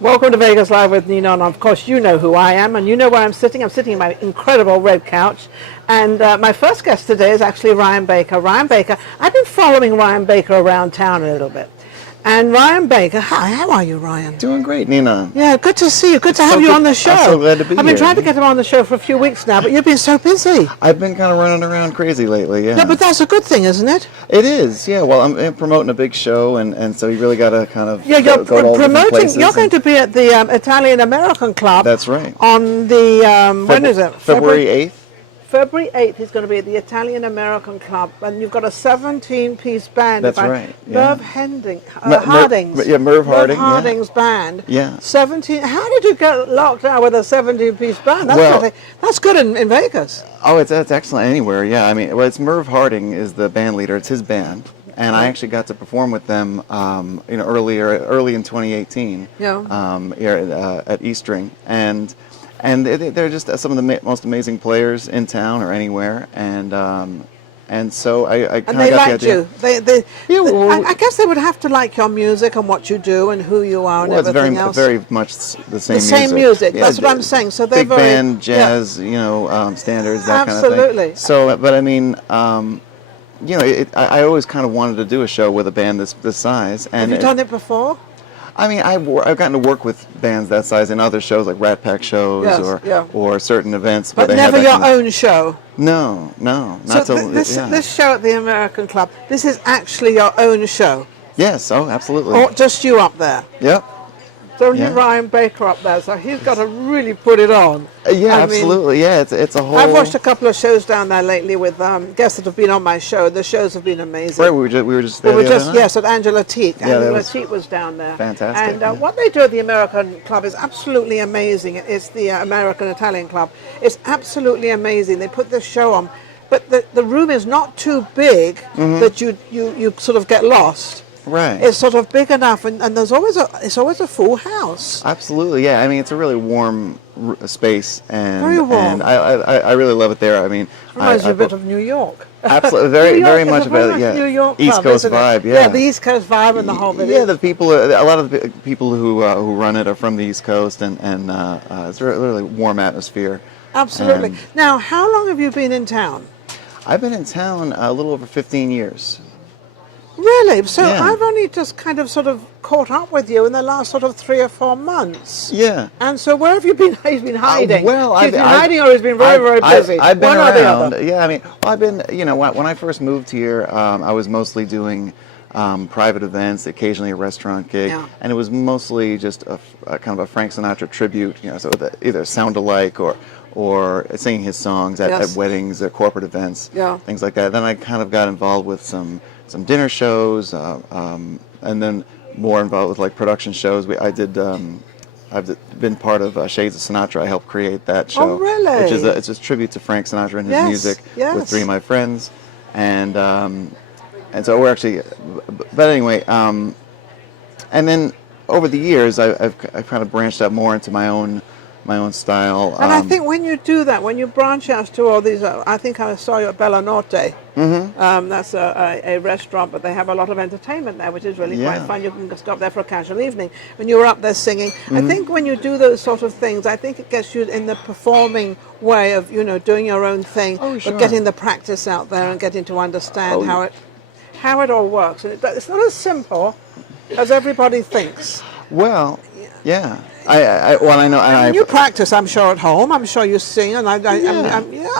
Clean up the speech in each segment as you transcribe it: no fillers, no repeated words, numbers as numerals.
Welcome to Vegas Live with Ninon. Of course, you know who I am, and you know where I'm sitting. I'm sitting in my incredible red couch. And my first guest today is actually Ryan Baker. Ryan Baker, I've been following Ryan Baker around town a little bit. And Ryan Baker, hi, how are you, Ryan? Doing great, Ninon. Yeah, good to see you. Good to have you on the show. I'm so glad to be here. I've been trying to get him on the show for a few weeks now, but you've been so busy. I've been kind of running around crazy lately, yeah. No, but that's a good thing, isn't it? It is, yeah. Well, I'm promoting a big show, and so you really got to kind of you're go to all different places. You're going to be at the Italian American Club. That's right. On the, when is it? February 8th. February 8th, he's going to be at the Italian American Club, and you've got a 17-piece band. That's right. Yeah. Merv Harding. Merv Harding. Harding's band. Yeah. 17. How did you get locked down with a 17-piece band? That's good in Vegas. Oh, that's excellent anywhere. Yeah. I mean, well, it's Merv Harding is the band leader. It's his band, and I actually got to perform with them, early in 2018. Yeah. Here at East String, and they're just some of the most amazing players in town or anywhere, and so I kind of got the idea. I guess they would have to like your music and what you do and who you are and everything else. It's very much the same music. The same music. Yeah, that's what I'm saying. So they're big band, jazz, standards, that kind of thing. Absolutely. So, but I mean, I always kind of wanted to do a show with a band this size. And have you done it before? I mean, I've gotten to work with bands that size in other shows, like Rat Pack shows or certain events. But never your own show? No, not so this show at the American Club, this is actually your own show? Yes, absolutely. Or just you up there? Yep. It's only Ryan Baker up there, so he's got to really put it on. Absolutely. Yeah, it's a whole... I've watched a couple of shows down there lately with guests that have been on my show. The shows have been amazing. Right, we were just there the other night? Yes, at Angela Teat. Yeah, Angela Teat was down there. Fantastic. And what they do at the American Club is absolutely amazing. It's the American Italian Club. It's absolutely amazing. They put this show on, but the room is not too big that you sort of get lost. Right. It's sort of big enough, and it's always a full house. Absolutely, yeah. I mean, it's a really warm space, and very warm. And I really love it there. I mean, reminds you a bit of New York. Absolutely, very much about New York East club, Coast vibe. Yeah, the East Coast vibe and the whole bit. Yeah, a lot of the people who run it are from the East Coast, and it's a really warm atmosphere. Absolutely. Now, how long have you been in town? I've been in town a little over 15 years. Really? So I've only just kind of sort of caught up with you in the last sort of 3 or 4 months. Yeah. And so where have you been? He's been hiding. He's been hiding, or he's been very busy. I've been around. Yeah, I mean, I've been. When I first moved here, I was mostly doing private events, occasionally a restaurant gig, and it was mostly just a kind of a Frank Sinatra tribute. So either sound alike or singing his songs at weddings, at corporate events, things like that. Then I kind of got involved with some dinner shows, and then more involved with like production shows. I've been part of Shades of Sinatra. I helped create that show. Oh, really? Which is it's a tribute to Frank Sinatra and his music with 3 of my friends, and so we're actually. But anyway, and then over the years, I've kind of branched out more into my own style. And I think when you do that, when you branch out to all these, I think I saw you at Bella Norte. That's a restaurant, but they have a lot of entertainment there, which is really quite fun. You can just go up there for a casual evening. When you were up there singing, I think when you do those sort of things, I think it gets you in the performing way of doing your own thing, but getting the practice out there and getting to understand how it all works. And it's not as simple as everybody thinks. Well, yeah. I know. And you practice, I'm sure, at home. I'm sure you sing, and I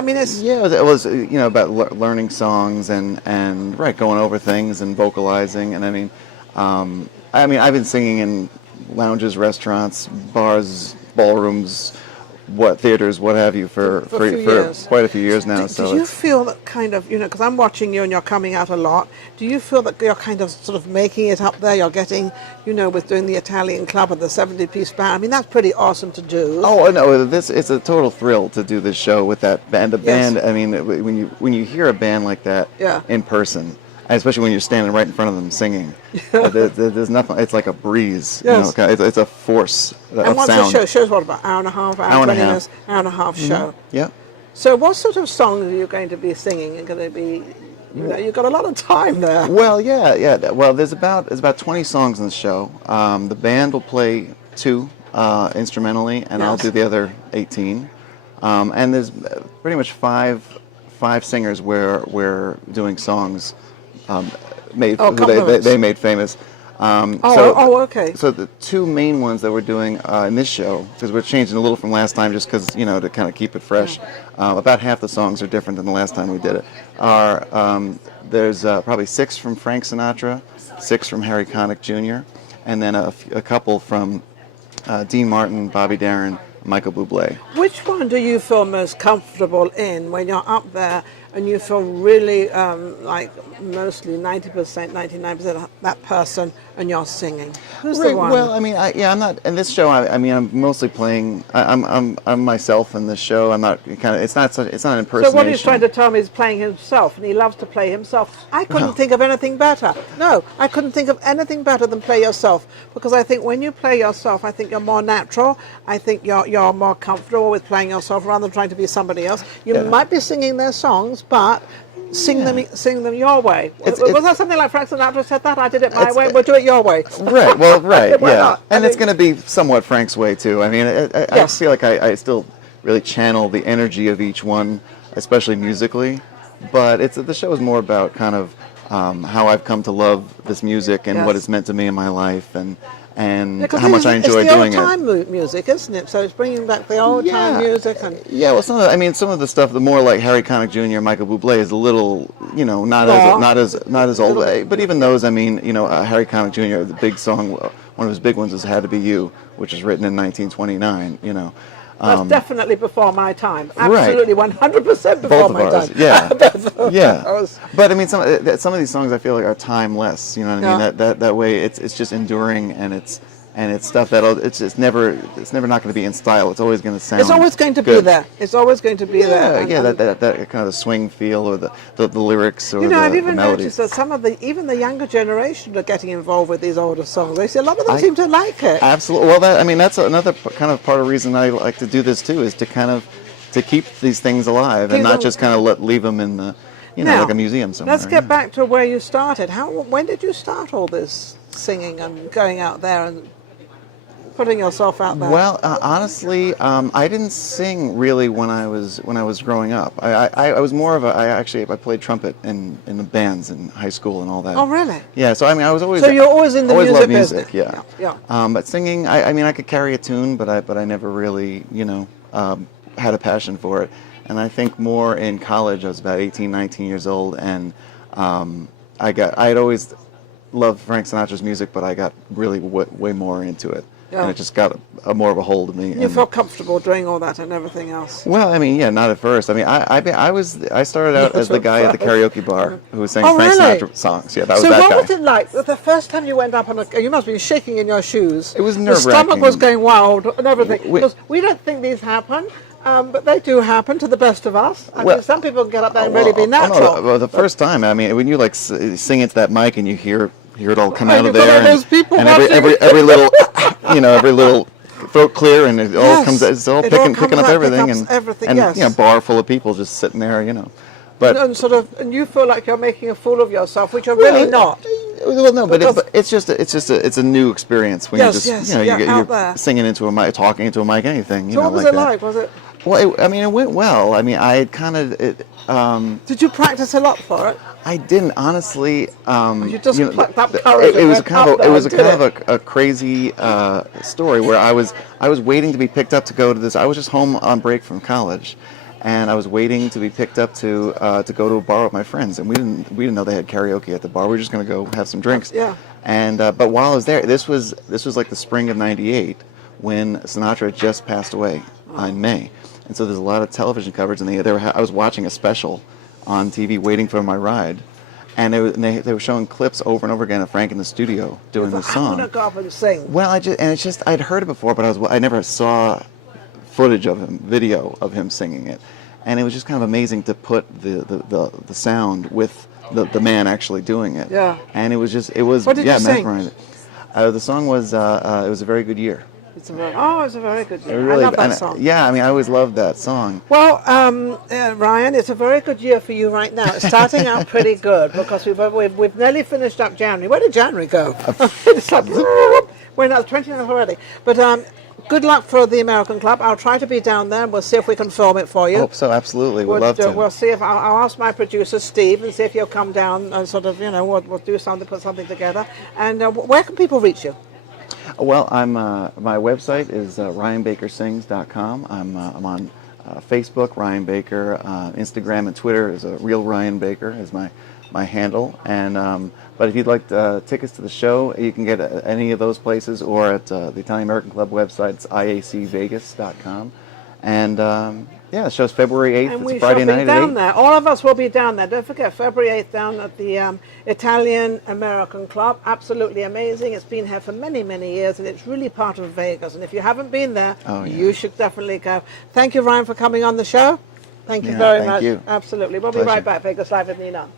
mean, it's it was about learning songs and going over things and vocalizing, and I mean I've been singing in lounges, restaurants, bars, ballrooms, theaters, what have you, for quite a few years now. Do you feel that kind of, because I'm watching you and you're coming out a lot, do you feel that you're kind of sort of making it up there? You're getting, with doing the Italian Club and the 70-piece band. I mean, that's pretty awesome to do. Oh, no, it's a total thrill to do this show with that band. The band, I mean, when you hear a band like that in person, especially when you're standing right in front of them singing. There's nothing. It's like a breeze. Yes. It's a force of sound. And what's the show? Show's what, about hour and a half, hour 20 minutes, hour and a half show. Yeah. So what sort of songs are you going to be singing? You're going to be you've got a lot of time there. Well, yeah. Well, there's about 20 songs in the show. The band will play 2 instrumentally, and I'll do the other 18. And there's pretty much five singers where we're doing songs made they made famous. Okay. So the 2 main ones that we're doing in this show, because we're changing a little from last time, just because to kind of keep it fresh. About half the songs are different than the last time we did it. There's probably 6 from Frank Sinatra, 6 from Connick Jr, and then a couple from Dean Martin, Bobby Darin, Michael Buble. Which one do you feel most comfortable in when you're up there and you feel really like mostly 90%, 99% that person and you're singing? Who's the one? Well, I mean, I'm not in this show. I mean, I'm mostly playing. I'm myself in this show. I'm not kind of. It's not an impersonation. So what he's trying to tell me is playing himself, and he loves to play himself. I couldn't think of anything better. No, I couldn't think of anything better than play yourself, because I think when you play yourself, I think you're more natural. I think you're more comfortable with playing yourself rather than trying to be somebody else. You might be singing their songs, but sing them your way. Was that something like Frank Sinatra said that? I did it my way, we'll do it your way. Right, well, right, yeah. And it's going to be somewhat Frank's way, too. I mean, I feel like I still really channel the energy of each one, especially musically. But the show is more about kind of how I've come to love this music and what it's meant to me in my life, and how much I enjoy doing it. It's the old time music, isn't it? So it's bringing back the old time music. And well, some of the stuff, the more like Connick Jr., Michael Buble is a little, not as old. But even those, I mean, Connick Jr., the big song, one of his big ones is "Had to Be You," which was written in 1929. That's definitely before my time. Absolutely, 100% before my time. Yeah. But I mean, some of these songs I feel like are timeless. You know what I mean? That way, it's just enduring, and it's stuff it's never not going to be in style. It's always going to sound. It's always going to be there. It's always going to be there. That kind of the swing feel, or the lyrics, or I've even the noticed that even the younger generation are getting involved with these older songs. They say a lot of them seem to like it. Absolutely. Well, that's another kind of part of the reason I like to do this too, is to kind of to keep these things alive and not just kind of leave them in the now, like a museum somewhere. Let's get back to where you started. When did you start all this singing and going out there and putting yourself out there? Well, honestly, I didn't sing really when I was growing up. I was more of I played trumpet in the bands in high school and all that. Oh, really? Yeah. So I mean, I was always. So you're always in the music loved business. music. Yeah. But singing, I mean, I could carry a tune, but I never really, had a passion for it. And I think more in college, I was about 18, 19 years old, and I had always loved Frank Sinatra's music, but I got really way more into it. And it just got more of a hold of me. You felt comfortable doing all that and everything else? Well, I mean, not at first. I mean, I started out as the guy at the karaoke bar who sang Frank Sinatra songs. Yeah, that was that guy. So what was it like the first time you went up on you must be shaking in your shoes. It was nerve-wracking. The stomach was going wild and everything. Because we don't think these happen. But they do happen to the best of us. I mean, some people can get up there and really be natural. Well, the first time, I mean, when you sing into that mic and you hear it all come out of there, and every little, every little throat clear, and it all comes, it's all picking up everything, and bar full of people just sitting there, But and you feel like you're making a fool of yourself, which you're really not. Well, no, but it's a new experience when you're singing into a mic, talking into a mic, anything. So what was it like? Was it? Well, it went well. I mean, I had kind of Did you practice a lot for it? I didn't, honestly. You just plucked up courage. It was kind of a crazy story where I was waiting to be picked up to go to this. I was just home on break from college, and I was waiting to be picked up to go to a bar with my friends, and we didn't know they had karaoke at the bar. We were just going to go have some drinks. Yeah. And but while I was there, this was like the spring of '98 when Sinatra had just passed away in May, and so there's a lot of television coverage, and I was watching a special on TV waiting for my ride, and they were showing clips over and over again of Frank in the studio doing the song. I want to go up and sing. Well, I'd heard it before, but I never saw footage of him, video of him singing it, and it was just kind of amazing to put the sound with the man actually doing it. Yeah. And it was what did you sing? mesmerizing. The song was "It Was a Very Good Year." It's a very good year. Really, I love that song. Yeah, I mean, I always loved that song. Well, Ryan, it's a very good year for you right now. It's starting out pretty good because we've nearly finished up January. Where did January go? It's like, we're now 29th already. But good luck for the American Club. I'll try to be down there, and we'll see if we can film it for you. Hope so, absolutely. We'd love to. We'll see if I'll ask my producer Steve and see if he'll come down and sort of, we'll do something, put something together. And where can people reach you? Well, my website is ryanbakersings.com. I'm on Facebook, Ryan Baker. Instagram and Twitter is Real Ryan Baker is my handle. And but if you'd like tickets to the show, you can get any of those places, or at the Italian American Club website. It's iacvegas.com. And yeah, the show's February 8th. And it's a Friday night. And we shall be down there. All of us will be down there. Don't forget, February 8th down at the Italian American Club. Absolutely amazing. It's been here for many, many years, and it's really part of Vegas. And if you haven't been there, you should definitely go. Thank you, Ryan, for coming on the show. Thank you very much. Thank you. Absolutely. We'll Pleasure. be right back. Vegas Live with Ninon.